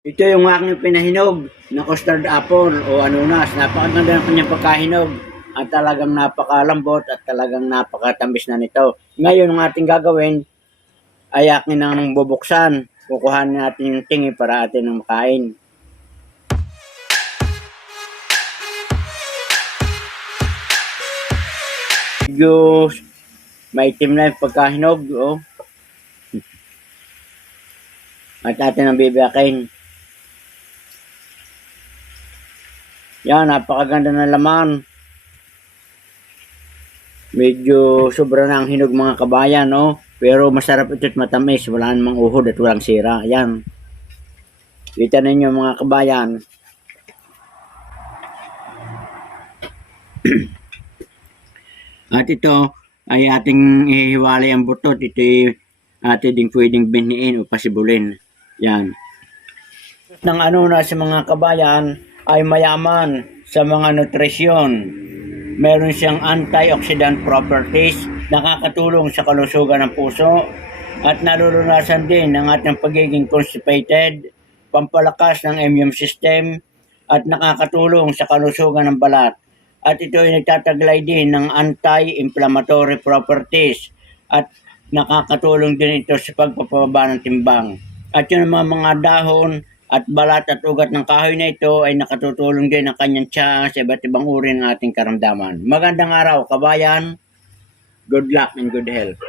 Ito yung aking pinahinog na custard apple o anunas. Napakaganda ng kanyang pagkahinog at talagang napakalambot at talagang napakatamis na nito. Ngayon, ang ating gagawin ay akin nang bubuksan. Kukuhanin natin yung tingi para atin ang makain. Medyo maitim na yung pagkahinog. Oh. At atin ang bibiyakin. Yan, napakaganda ng laman. Medyo sobra na ang hinog mga kabayan, no? Pero masarap ito at matamis. Wala namang uhod at walang sira. Yan. Kita ninyo mga kabayan. At ito ay ating ihiwalay ang butot. Ito ay ating din pwedeng biniin o pasibulin. Yan. Ng na sa mga kabayan ay mayaman sa mga nutrisyon. Meron siyang antioxidant properties, nakakatulong sa kalusugan ng puso at nalulunasan din ng ating pagiging constipated, pampalakas ng immune system at nakakatulong sa kalusugan ng balat. At ito ay nagtataglay din ng anti-inflammatory properties at nakakatulong din ito sa pagpapababa ng timbang. At yung mga dahon at balat at ugat ng kahoy na ito ay nakatutulong din ang kanyang tiyaga sa iba't ibang uri ng ating karamdaman. Magandang araw, kabayan. Good luck and good health.